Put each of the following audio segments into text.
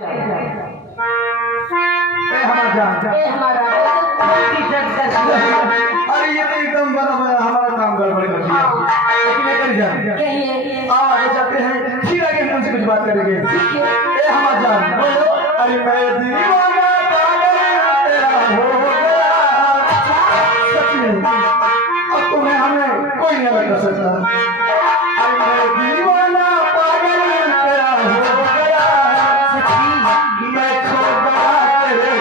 अरे ये तो एकदम बराबर हमारा काम गड़बड़ कर दिया। लेकिन जाते हैं फिर आगे हम उनसे कुछ बात करेंगे। अरे मैं दीवाना पागल तेरा हो गया, सच में अब तुम्हें हमें कोई नहीं अलग कर सकता। अरे मैं दीवाना पागल तेरा हो गया, मैं खो गया तेरे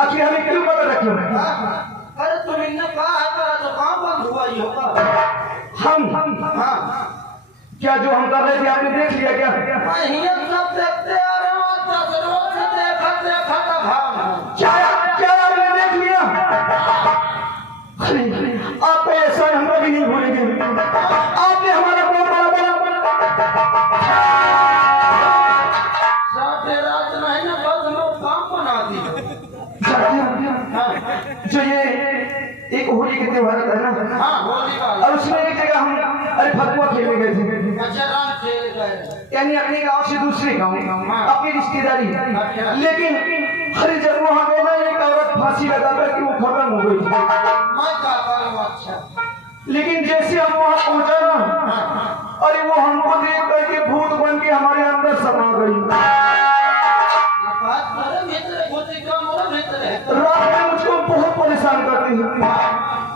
आखिर हमें क्यों पता रखियो? अरे तुमने कहा है तो कहाँ बंद हुआ ये होगा? हम क्या जो हम कर रहे थे आपने देख लिया क्या? ये सब देखते आ रहे हो, रोज से देखा था भाव। क्या आपने देख लिया? आप ऐसा हम कभी नहीं भूलेंगे। आपने हमारा बहुत बड़ा रात नहीं ना बस लोग काम बना दिए। जो ये एक होली के त्योहार है ना, और उसमें एक जगह हम फतुआ खेलने गए थे। यानी अपने गांव से दूसरे गांव अपनी रिश्तेदारी, लेकिन हर जब वहां गए ना एक औरत फांसी लगाकर कि वो खत्म हो गई। लेकिन जैसे हम वहां पहुंचा ना, अरे वो हमको देख करके भूत बन के हमारे अंदर समा गई। रात में मुझको बहुत परेशान करती है,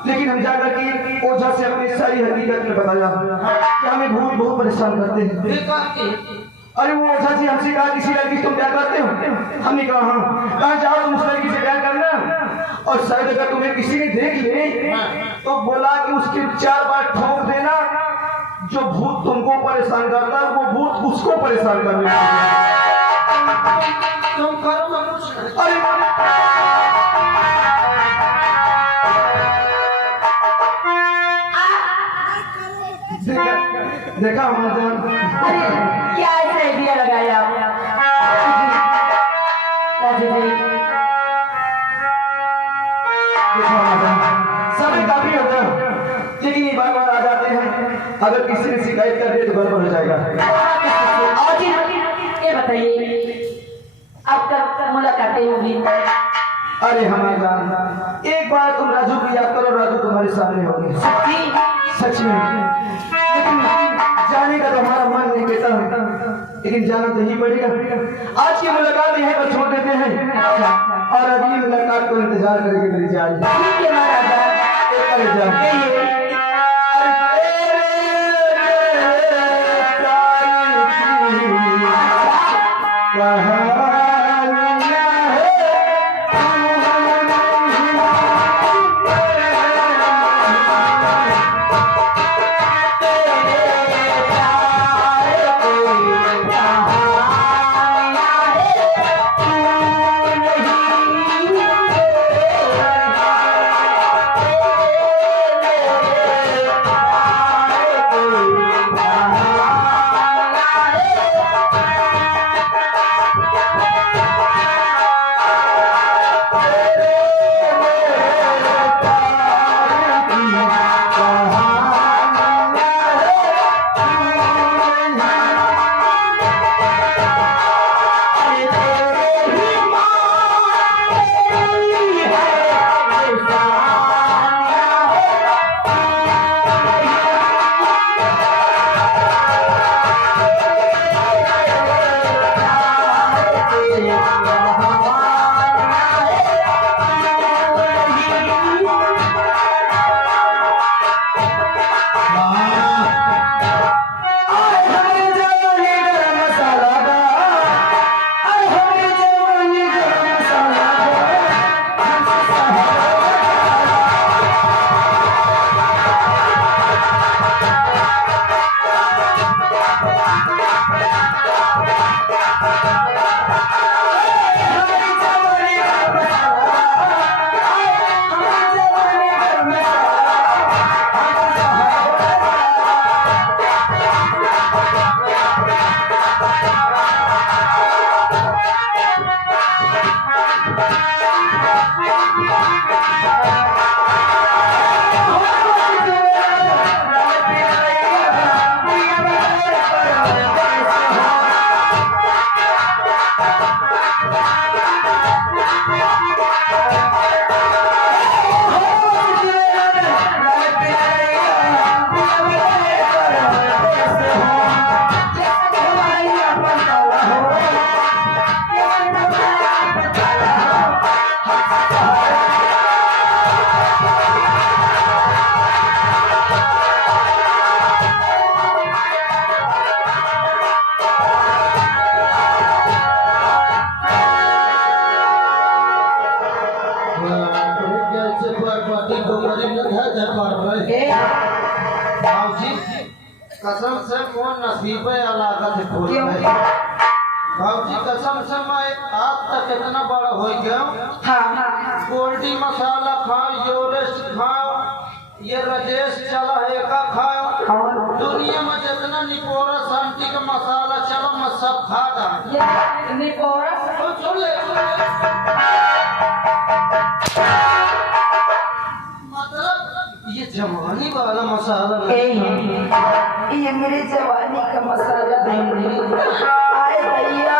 लेकिन हम जाकर के ओझा से अपनी सारी हकीकत में बताया कि हमें भूत बहुत परेशान करते हैं। अरे वो ओझा जी हमसे कहा किसी लड़की से तुम क्या करते हो? हमने कहा हाँ। कहा जाओ तुम उस लड़की से क्या करना, और शायद अगर तुम्हें किसी ने देख ले तो बोला कि उसके 4 बार ठोक देना, जो भूत तुमको परेशान करता है वो भूत उसको परेशान करने लगेगा। तुम करो ना कुछ। अरे देखा महाजान, क्या ऐसा आइडिया लगाया राजू जी? समय काफी होता है, लेकिन ये बार बार आ जाते हैं। अगर किसी ने शिकायत कर दिया तो गड़बड़ हो जाएगा। और ये बताइए अब कब मुलाकातें होगी? अरे हमारे जान, एक बार तुम राजू की याद करो, राजू तुम्हारे सामने होंगे। सच में, लेकिन जाने का तो हमारा मन नहीं कहता, लेकिन जाना तो ही पड़ेगा। आज की मुलाकात यहीं पर छोड़ देते हैं और अगली मुलाकात को इंतजार करेंगे मेरी जान। कसम से मोर नसीब अलाकत फूल है भाजी कसम से मैं आज तक इतना बड़ा हो गया हाँ गोल्डी मसाला खाओ योरेश खाओ ये राजेश चला है का खाओ दुनिया में जितना निपोरा शांति का मसाला चला मैं सब खा डाल ये निपोरा मतलब ये जवानी वाला मसाला ये मेरे जवानी का मसाला आए भैया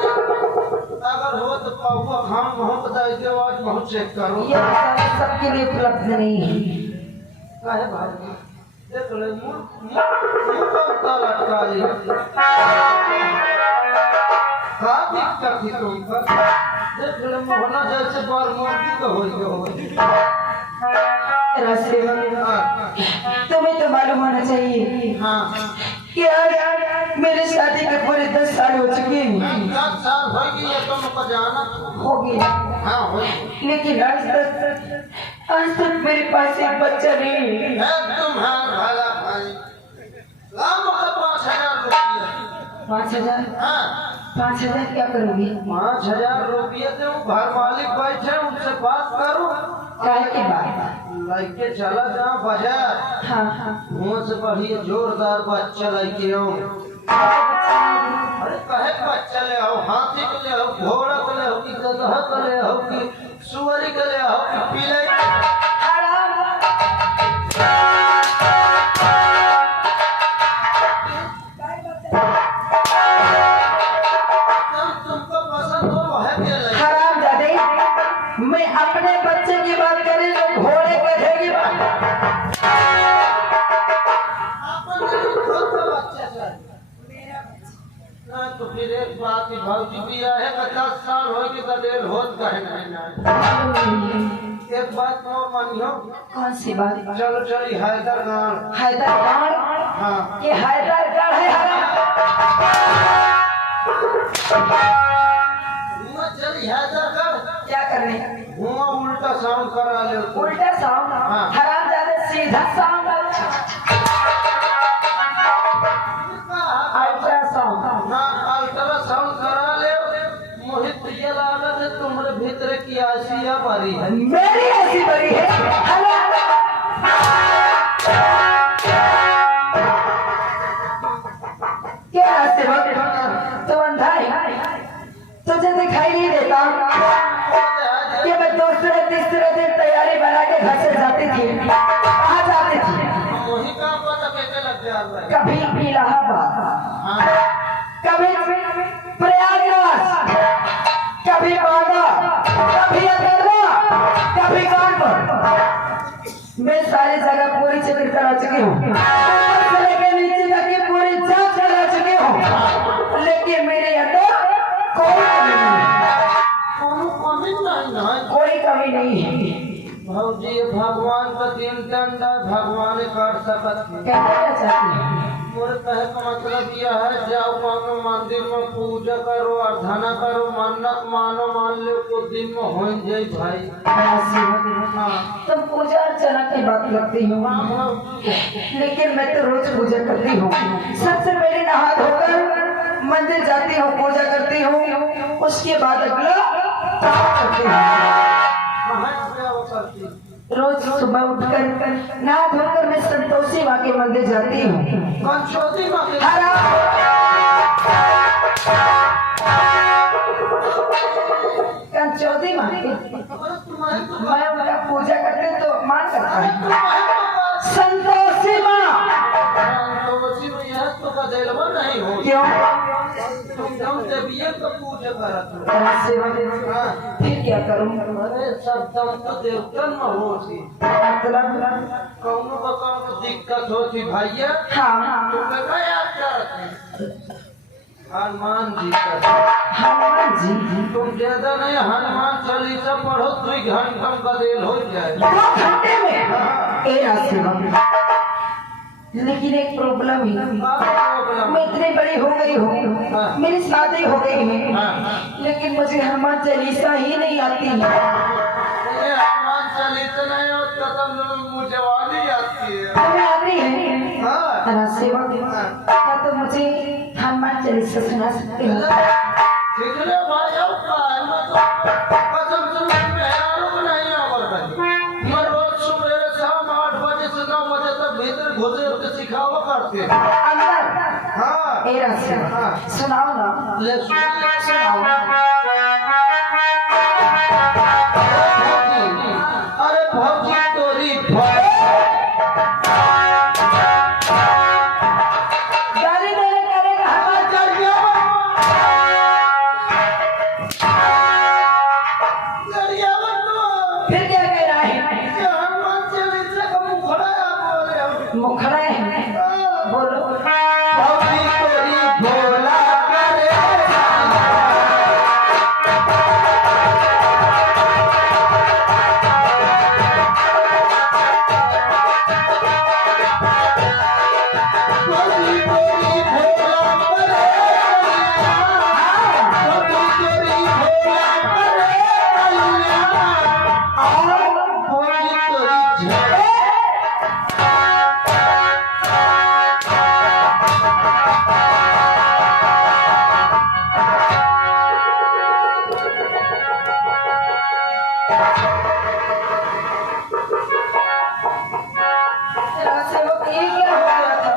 अगर हो तो पाऊँ खाम मोहब्बत दो आज बहुत चेक करो ये मसाला सबके लिए उपलब्ध नहीं है काहे भाई देख ले मुंह का लटका ली का दिक्कत है तुमका देख ले मोहना जैसे बार मोती का हो रास्ते तुम्हें तो मालूम होना चाहिए हाँ कि आज मेरे शादी के पूरे 10 साल हो चुके हैं 10 साल हो गए तुमको जाना हो गया हाँ हो लेकिन आज तक मेरे पास एक बच्चा नहीं है तुम्हारा भला भाई लाओ 5,000 रुपये 5,000 हाँ 5,000 क्या करूँगी 5,000 रुपये दो घर मालिक बैठे उनसे बात करो काय की बात लेके चला जाओ बाजार हाँ मुँह से बढ़िया जोरदार बच्चा लेके आओ अरे कहे बच्चा ले आओ हाथी के ले आओ घोड़ा के ले आओ कि गधा के ले आओ कि सुअरी के ले आओ कि पीले तुमको पसंद हो है क्या ले हराम जादे मैं अपने बच्चे की बात करें तो घोड़े गधे की बात तो फिर एक बात ही भौजी भी है कि 10 साल हो गए गदेल होत कहे नहीं एक बात और मानियो कौन सी बात चलो चली हैदरगढ़ हैदरगढ़ हाँ ये हैदरगढ़ है हराम चली हैदरगढ़ क्या करने हुआ उल्टा साउंड करा ले उल्टा साउंड हाँ। हराम जादे सीधा साउंड अल्ट्रा साउंड हाँ अल्ट्रासाउंड करा ले मोहित ये लागत है तुम्हारे भीतर की आशिया भरी है मेरी ऐसी बड़ी है क्या रास्ते वक्त तो अंधा है तुझे दिखाई नहीं देता कि मैं दूसरे तीसरे दिन तैयारी बना के घर से जाती थी कहाँ जाती थी मोहित का पता कैसे लग जाता है कभी इलाहाबाद हाँ कभी प्रयागराज कभी बांदा कभी अगरवा कभी कानपुर मैं सारी जगह पूरी चक्कर करा चुकी हूँ ऊपर से लेकर नीचे तक की पूरी जांच करा चुकी हूँ लेकिन मेरे अंदर कोई कमी नहीं है कोई कमी नहीं है भौजी भगवान का तीन दंडा भगवान कर सकत है कहना चाहती है मोर कहे का मतलब यह है जाओ कोनो मंदिर में पूजा करो अर्धना करो मन्नत मानो मान लो कुछ दिन में हो जाए भाई हाँ तुम पूजा अर्चना की बात करती हो लेकिन मैं तो रोज पूजा करती हूँ सबसे पहले नहा धोकर मंदिर जाती हूँ पूजा करती हूँ उसके बाद अगला काम करती हूँ रोज सुबह उठकर नहा धोकर मैं संतोषी माँ के मंदिर जाती हूँ कंचोती माँ के कंचोती माँ के मैं उनका पूजा करते तो मान करता हूँ संतोषी माँ तो यह तो का दिलवा नहीं हो क्यों करत सेवा हाँ फिर क्या करूं? अरे सब दम तो देवतन में होती मतलब कौनो बकाम दिक्कत होती भैया हाँ तो क्या याद करते हनुमान जी का हनुमान जी तुम ज्यादा नहीं हनुमान चालीसा पढ़ो 2 घंटा का देर हो जाए 2 घंटे में ए सेवा। लेकिन एक प्रॉब्लम है, मैं इतनी बड़ी हो गई हूँ, मेरी शादी हो गई है, लेकिन मुझे हनुमान चालीसा ही नहीं आती है। हनुमान चालीसा नहीं होता तो मुझे वाली आती है। तुम्हें आती है? हाँ सेवा क्या तो मुझे हनुमान चालीसा सुना सकते हो? कितने भाई आओ काय मत कसम से मैं यारों को नहीं आवर भाई मैं रोज सुबह शाम 8 बजे से 9 बजे तक भीतर घुसे के सिखावा करते हैं अंदर हाँ ए सेवा सुनाओ ना। ले सुनाओ। अरे भौजी तोरी गाली देने करेगा हनुमान चल गया फिर क्या कह रहा है? हनुमान चालीसा का मुखड़ा आप मुखड़ा है, बोलो। भौजी तोरी भोला करे भौजी तोरी भोला करे भौजी तोरी भोला करे भौजी तोरी सेवक ये क्या हो गया था?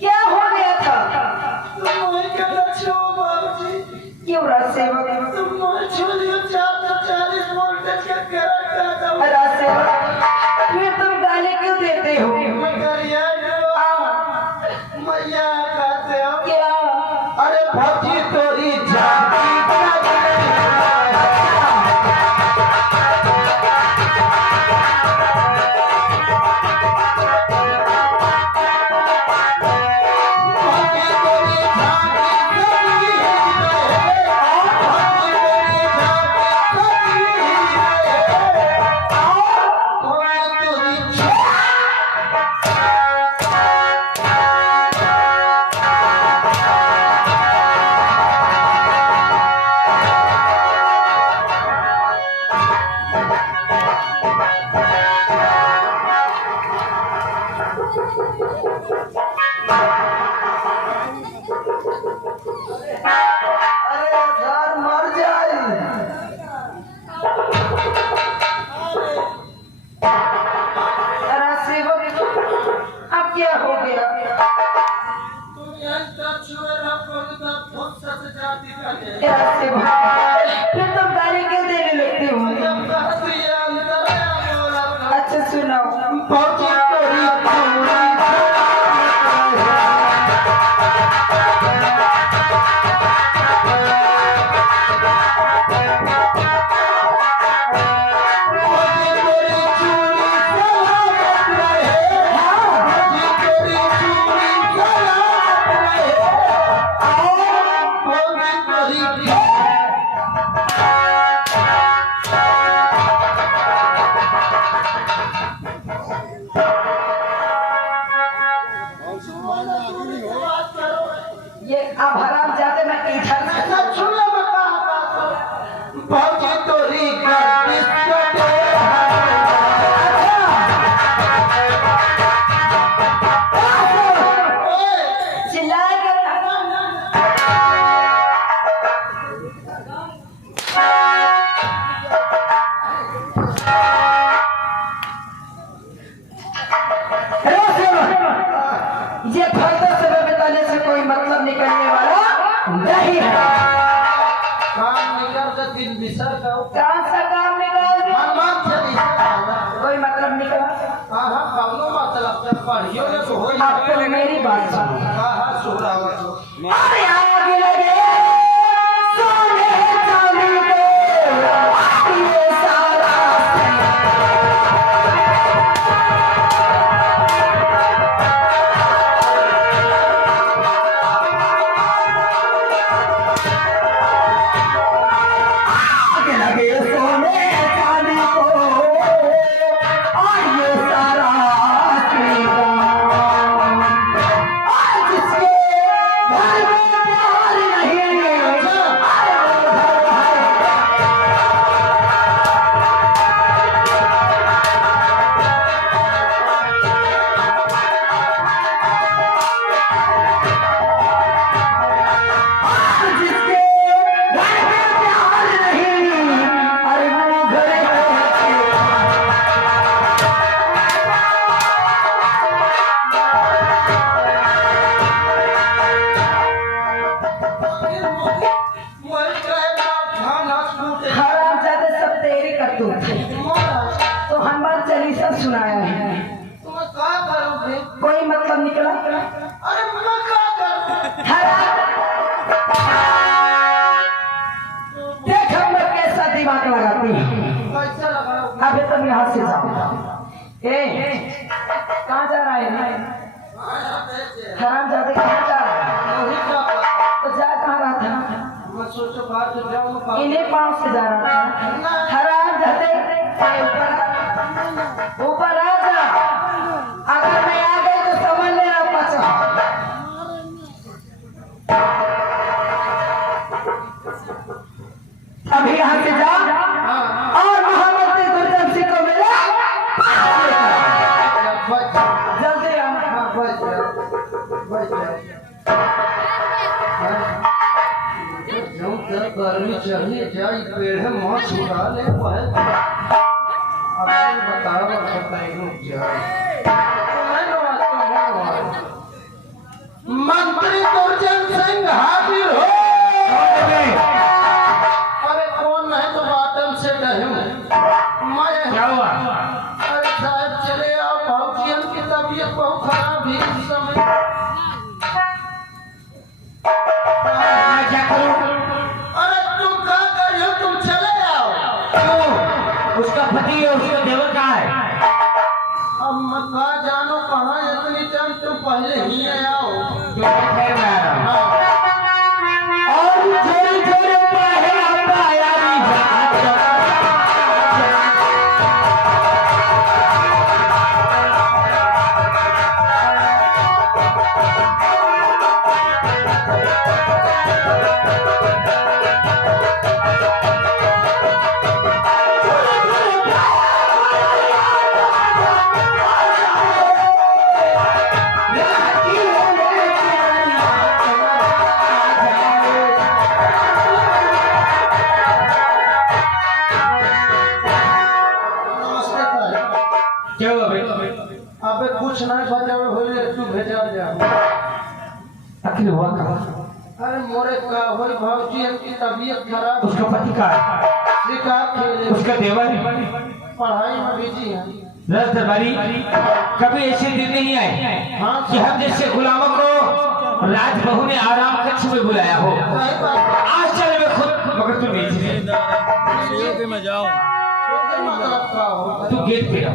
क्या हो गया था? तुम्हारे क्या लक्ष्य हो बाबूजी क्यों राजसेवक? तुम्हारे छोलियों 440 वोल्टेज का करंट आता है राजसेवक फिर तुम गाली क्यों देते हो? मगर यार मैया कहते हो क्या? अरे भौजी तोरी जाती भौजी तोरी जाती अरे यार मर जाए। राजसेवक अब क्या हो गया? तुम यही तक छुए रहो कविता फुर्सत से जाती करे राजसेवक फिर तुम गाली क्यों देने लगते हो? जब कहती है अंदर है बोला अच्छा सुनाओ। भौजी तोरी ये अब हराम जाते मैं इधर से भौजी तोरी चिल्लाए कर ये फालतू समय बिताने से कोई मतलब निकलने वाला नहीं है। काम निकल के दिन बिसर गओ कौन सा काम निकाल दे? हनुमान चालीसा वाला कोई मतलब निकला? हाँ हाँ कौनो मतलब से पढ़ियो ने तो होई आप तो मेरी बात सुनो। हाँ हाँ सुनावा अरे आगे लगे मतलब सुनाया है, तुम क्या करोगे? कोई मतलब निकला? अरे मैं क्या करूं? देख हम लोग कैसा दिमाग लगाती है। कैसे लगाओगे? अबे तुम यहाँ से जाओ। कहाँ जा रहा है? हराम जाते कहाँ जा रहा है? वही क्या करूं? तो जा कहाँ रहा था? मैं सोचो बाहर से जाऊं इन्हीं पाँव से जा रहा था। हराम जाते ऊपर आ जा। अगर मैं आ गई तो समझ लेना बचा। अभी यहाँ से जा और महामंत्री दुर्जन सिंह को मिला। जल्दी आ। गर्मी चढ़ी जाए पेड़ माछ उड़ा ले बताओ मंत्री दुर्जन सिंह हाजिर हो। अरे कौन नहीं तो बातम से डरे मैं क्या हुआ? अरे साहब चले आओ भावजियन की तबीयत बहुत खराब है इस समय। मैं क्या करूं? अरे तुम क्या कर रहे हो? तुम चले आओ। क्यों? उसका पति और उसका देवर कहाँ है? अब मैं कहा जानो कहाँ इतनी टाइम तुम पहले ही आओ। जो खैर मैं आ रहा हूं। और जोरे जोरे पहले आता यारी जा। नमस्ते साहब। क्या हुआ भाई? अबे कुछ नहीं बचावे होले तू भेजा जा। आखिर हुआ कहाँ? अरे मोरे का होई भावजियन की तबीयत खराब। उसका पति कहाँ है? शिकार खेले उसका देवर? पढ़ाई में बिजी है। रस दरबारी कभी ऐसे दिन नहीं आए हाँ कि हम जैसे गुलामों को राजबहू ने आराम कक्ष में बुलाया हो। सही बात। आज चले मैं खुद, मगर तुम नहीं थे। मतलब का हो तू गेट पे रहो।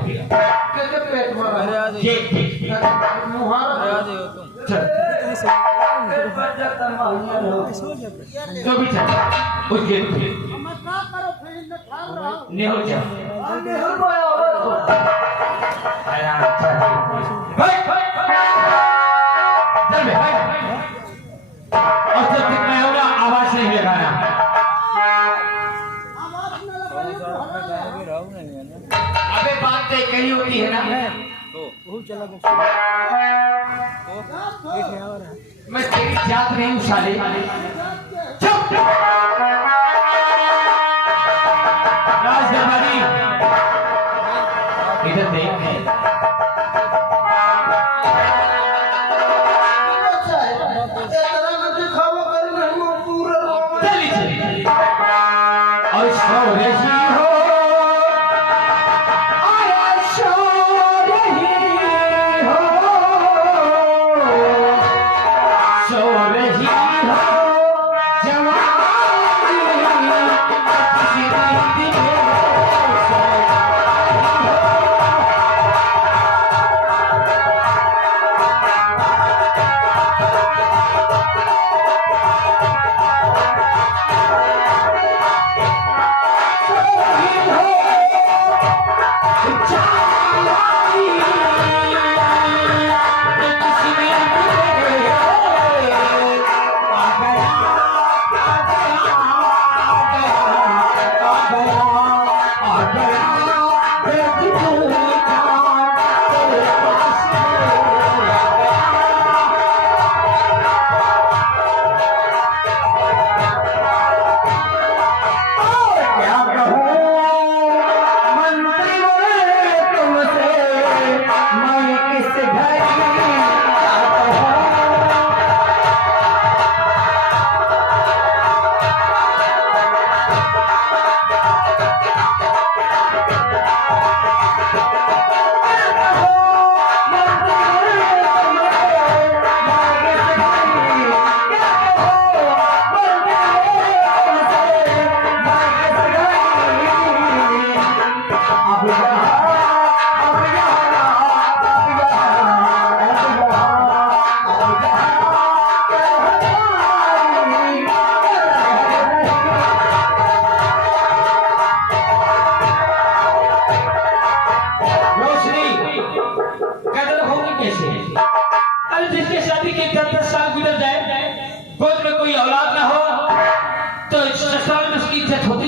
के पेट में रहे। गेट पे मुहारा चल। तो भी चल उस गेट पे नहीं हो जा। चल बे, और जब तक मैं आऊंगा आवाज नहीं लगाना। अबे बात तय कही होती है ना। मैं तेरी जात नहीं हूँ साले। चुप। राज दरबारी इधर देख। चली चली और सो रही हो।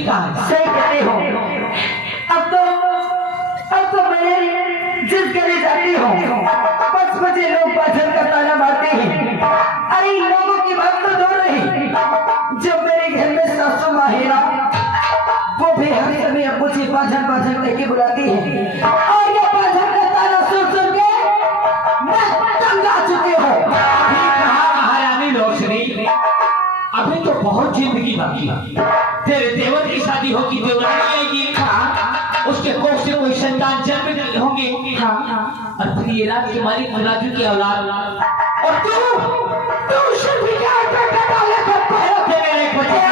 कहा सही कहते हो। अब तो मैं जिस गली जाती हूँ बस मुझे लोग पाछल का ताना मारते हैं। अरे इन लोगों की बात तो दूर रही, जब मेरे घर में सासू माहिरा वो भी हर समय अब्बू से पाछल पाछल लेके बुलाती है और ये पाछल का ताना सुन सुन के मैं तंग आ चुकी हूँ। अभी कहा महारानी रोशनी, अभी तो बहुत जिंदगी बाकी है। तेरे देवर की शादी होगी, देवरानी आएगी, उसके कोख से कोई संतान जन्म होंगे, और फिर ये रात के मालिक मुराजू की औलाद, और तू शर्मिका का डाले को पैरों पे मेरे बच्चे।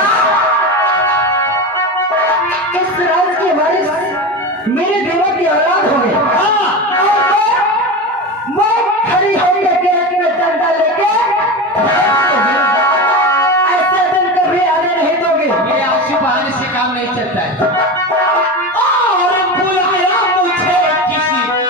इस राज के वारिस मेरे देवर की औलाद हो गए। मैं खड़ी होकर के अपने डंडा लेके ऐसे दिन कभी आने नहीं दोगे। ये आंसू बहाने से काम नहीं चलता है। और बुलाया मुझे किसी लिए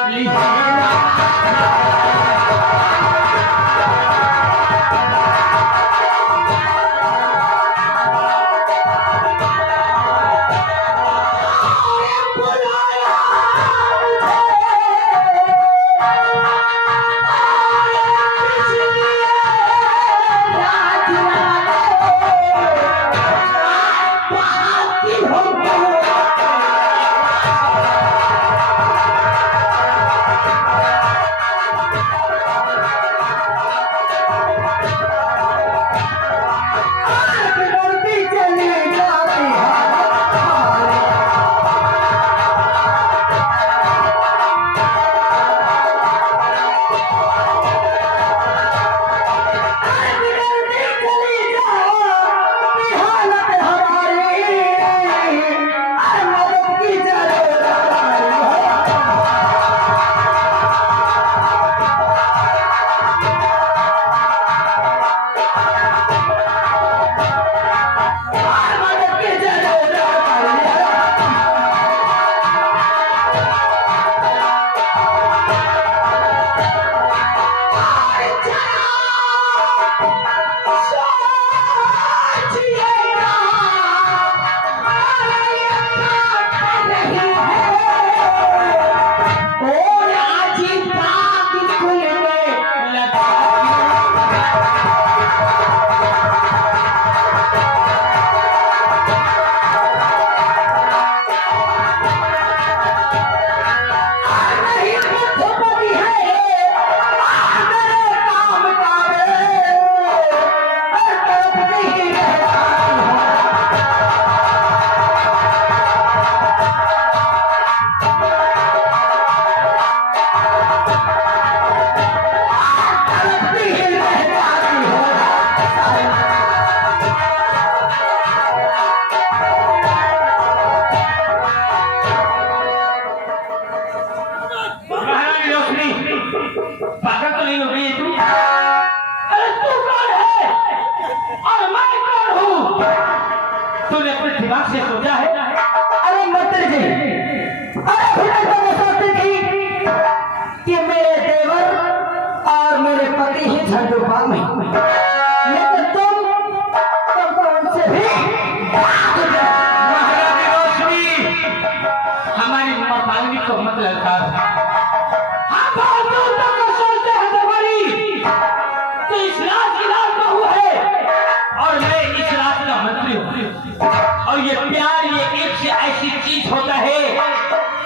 और ये प्यार ये एक से ऐसी चीज होता है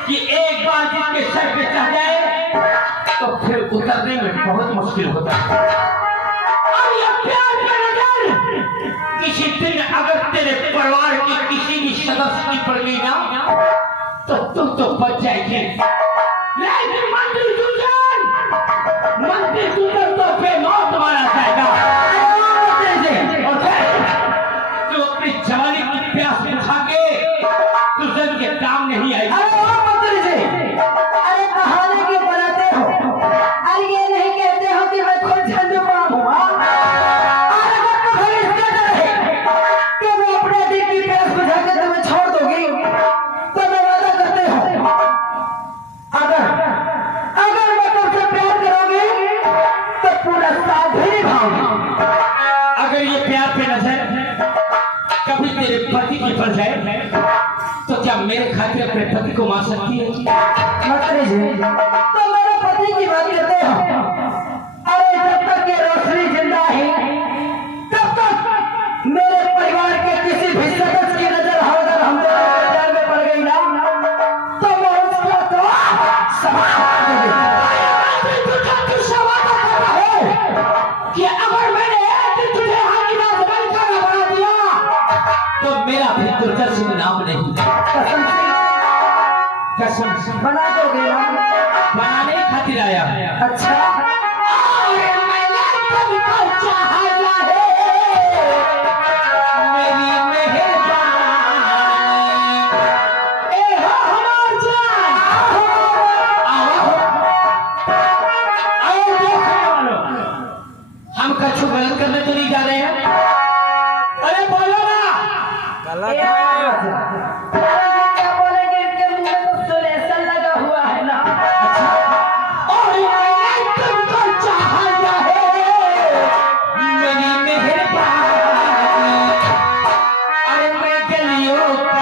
कि एक बार जिसके सर पे चढ़ जाए तो फिर उतरने में बहुत मुश्किल होता है। और ये प्यार का नजर किसी दिन अगर तेरे परिवार के किसी भी सदस्य की पड़ गई ना तो तू तो बच जाएगी, लेकिन मंत्री दूसर तो बेमौत मारा जाएगा। तो अपनी जवानी की प्यास बुझा के दूसरे के काम नहीं आएगी। अरे कहानी क्यों बनाते हो? अरे ये नहीं कहते हो कि मैं खुद झंडूबाम हूँ। अरे वक्त तो भाई इसके अंदर है कि मैं अपने दिल की प्यास बुझा के तुम्हें छोड़ दूंगी तो मैं वादा करते हो तेरे पति की पड़ जाए तो क्या मेरे खातिर अपने पति को मार सकती है? मंत्री जी, तो मेरे पति की बात करते हो? अरे जब तक ये रोशनी जिंदा है तब तक मेरे परिवार के किसी भी सदस्य की नजर अगर हम दोनों में पड़ गई ना तो मैं उसका तो समाप्त कर दूंगा। कि अगर मैंने तुझे हाकिमा बना दिया तो मेरा भी दुर्गा सिंह नाम नहीं। कसम से बना दोगे ना? बनाने खातिर आया। अच्छा, हम कछु गलत करने तो नहीं जा रहे हैं? अरे बोलो ना। क्या बोलेंगे? इनके मुंह में तो सुलेसन लगा हुआ है ना। और मैंने तुमको चाहा है मेरी मेहरबानी। अरे मैं गलियों का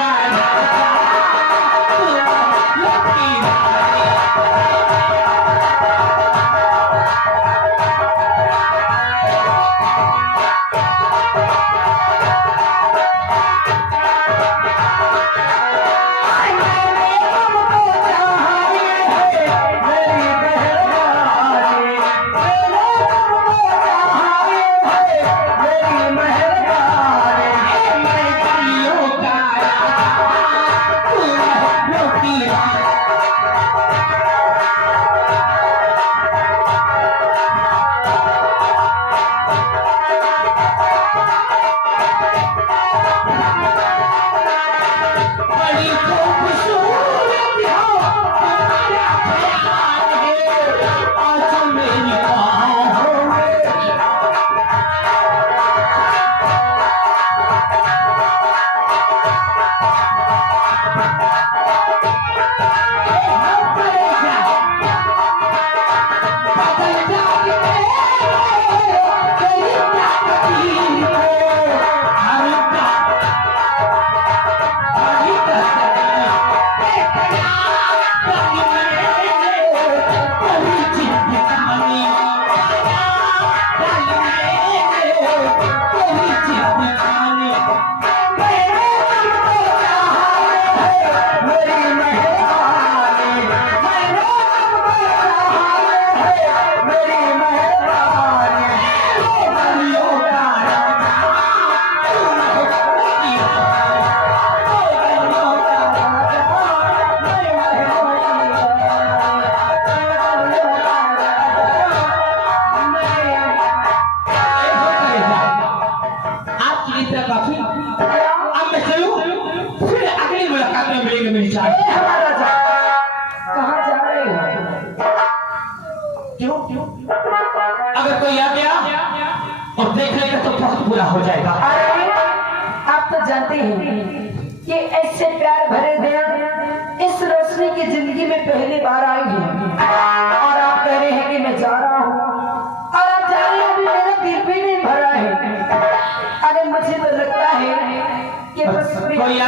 अगर कोई आ गया और देख लेगा तो बहुत बुरा हो जाएगा। अरे आप तो जानते हैं कि ऐसे प्यार भरे दिन इस रोशनी की जिंदगी में पहली बार आई है और आप कह रहे हैं कि मैं जा रहा हूँ और आप जा रहे हैं, अभी मेरा दिल भी नहीं भरा है। अरे मुझे तो लगता है कि बस कोई